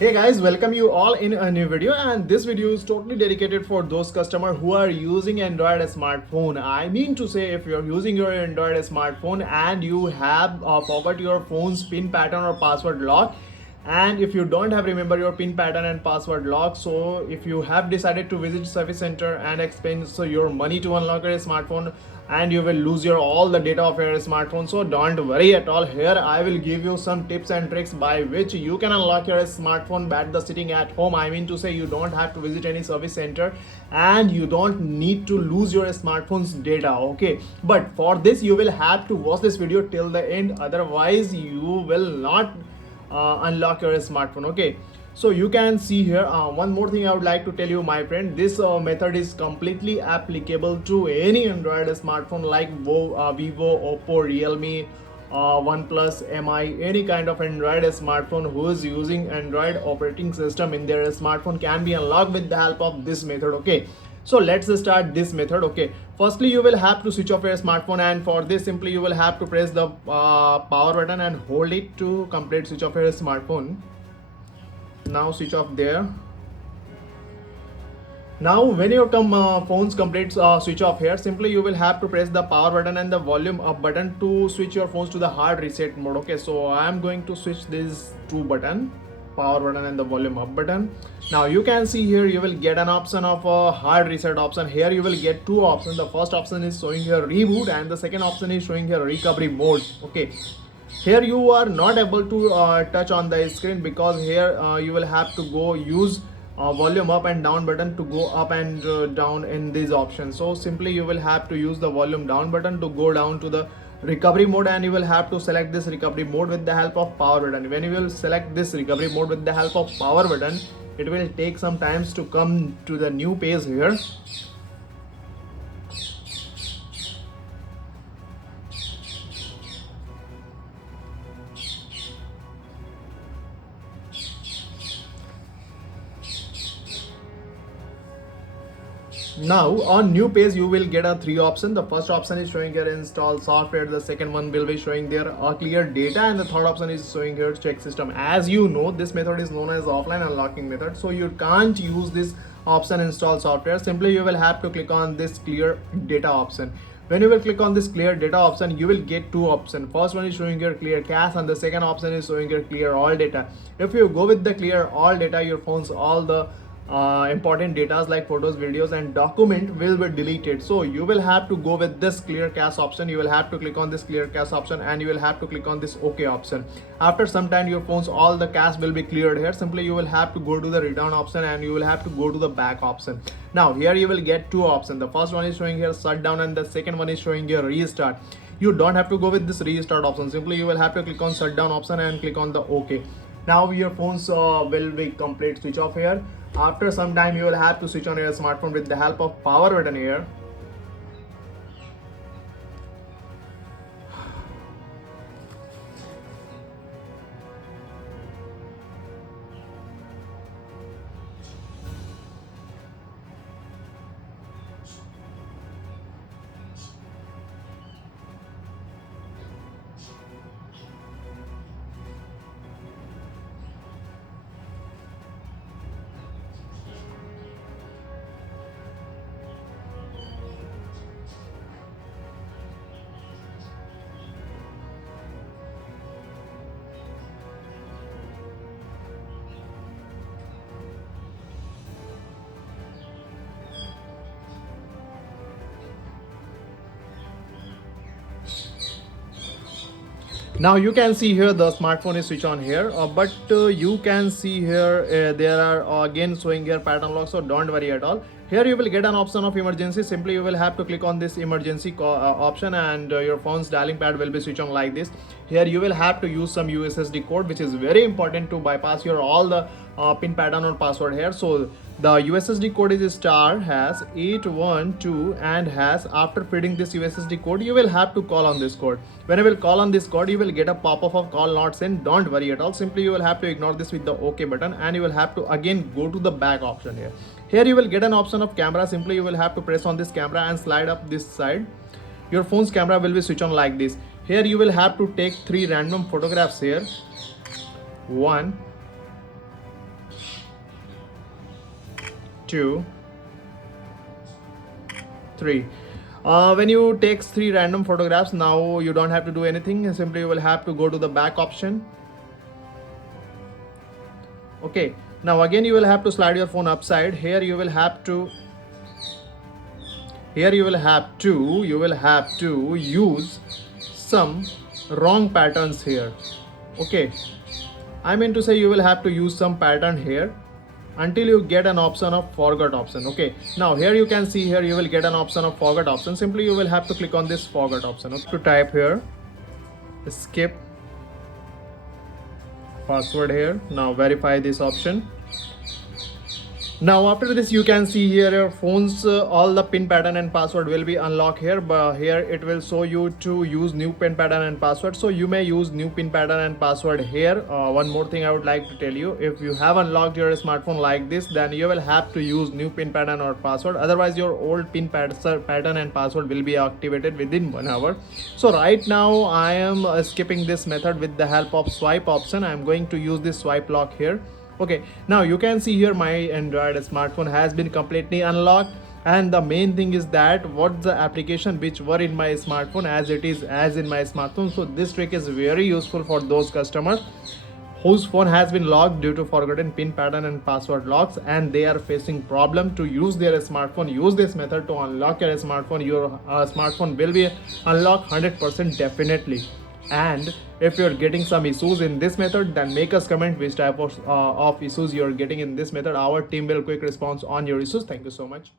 Hey guys, welcome you all in a new video, and this video is totally dedicated for those customers who are using Android smartphone. I mean to say, if you're using your Android smartphone and you have forgot your phone's pin pattern or password lock, and if you don't have remember your pin pattern and password lock, so if you have decided to visit service center and expend so your money to unlock your smartphone, and you will lose your all the data of your smartphone, so don't worry at all. Here I will give you some tips and tricks by which you can unlock your smartphone at the sitting at home. I mean to say, you don't have to visit any service center and you don't need to lose your smartphone's data. Okay, but for this you will have to watch this video till the end, otherwise you will not unlock your smartphone. Okay, so you can see here, one more thing I would like to tell you, my friend, this method is completely applicable to any Android smartphone like Vivo, Oppo, Realme, OnePlus, Mi. Any kind of Android smartphone who is using Android operating system in their smartphone can be unlocked with the help of this method. Okay, so let's start this method. Okay, firstly you will have to switch off your smartphone, and for this simply you will have to press the power button and hold it to complete switch off your smartphone. Now switch off there. Now when your phone's complete switch off, here simply you will have to press the power button and the volume up button to switch your phones to the hard reset mode. Okay, so I am going to switch these two button, power button and the volume up button. Now you can see here you will get an option of a hard reset option. Here you will get two options. The first option is showing here reboot, and the second option is showing here recovery mode. Okay, here you are not able to touch on the screen, because here you will have to go use volume up and down button to go up and down in these options. So simply you will have to use the volume down button to go down to the recovery mode, and you will have to select this recovery mode with the help of power button. When you will select this recovery mode with the help of power button, it will take some times to come to the new page here. Now on new page you will get a three option. The first option is showing here install software, the second one will be showing there clear data, and the third option is showing here check system. As you know, this method is known as offline unlocking method, so you can't use this option install software. Simply you will have to click on this clear data option. When you will click on this clear data option, you will get two options. First one is showing here clear cache, and the second option is showing here clear all data. If you go with the clear all data, your phone's all the important data like photos, videos and document will be deleted. So you will have to go with this clear cache option. You will have to click on this clear cache option, and you will have to click on this OK option. After some time your phone's all the cache will be cleared. Here simply you will have to go to the return option, and you will have to go to the back option. Now here you will get two options. The first one is showing here shutdown, and the second one is showing here restart. You don't have to go with this restart option. Simply you will have to click on shutdown option and click on the OK. Now your phones will be complete switch off here. After some time you will have to switch on your smartphone with the help of power button here. Now you can see here the smartphone is switch on here, but you can see here there are again showing here pattern lock, so don't worry at all. Here you will get an option of emergency. Simply you will have to click on this emergency option, and your phone's dialing pad will be switch on like this. Here you will have to use some USSD code, which is very important to bypass your all the pin pattern or password here. So the USSD code is *812 and hash. After feeding this USSD code, you will have to call on this code. When you will call on this code, you will get a pop-up of call not sent. Don't worry at all. Simply you will have to ignore this with the OK button, and you will have to again go to the back option here. Here you will get an option of camera. Simply you will have to press on this camera and slide up this side. Your phone's camera will be switched on like this. Here you will have to take 3 random photographs here. 1, 2, 3. When you take 3 random photographs, now you don't have to do anything. Simply you will have to go to the back option. Okay, now again you will have to slide your phone upside. Here you will have to use some wrong patterns here. Okay, I mean to say you will have to use some pattern here until you get an option of forgot option. Okay, now here you can see, here you will get an option of forgot option. Simply you will have to click on this forgot option. Okay, to type here skip password here. Now verify this option. Now after this you can see here your phone's all the pin pattern and password will be unlocked here, but here it will show you to use new pin pattern and password, so you may use new pin pattern and password here. One more thing I would like to tell you, if you have unlocked your smartphone like this, then you will have to use new pin pattern or password, otherwise your old pin pattern and password will be activated within 1 hour. So right now I am skipping this method with the help of swipe option. I am going to use this swipe lock here. Okay, now you can see here my Android smartphone has been completely unlocked, and the main thing is that what the application which were in my smartphone as it is as in my smartphone. So this trick is very useful for those customers whose phone has been locked due to forgotten pin pattern and password locks, and they are facing problem to use their smartphone. Use this method to unlock your smartphone. Your smartphone will be unlocked 100% definitely. And if you're getting some issues in this method, then make us comment which type of issues you're getting in this method. Our team will quick response on your issues. Thank you so much.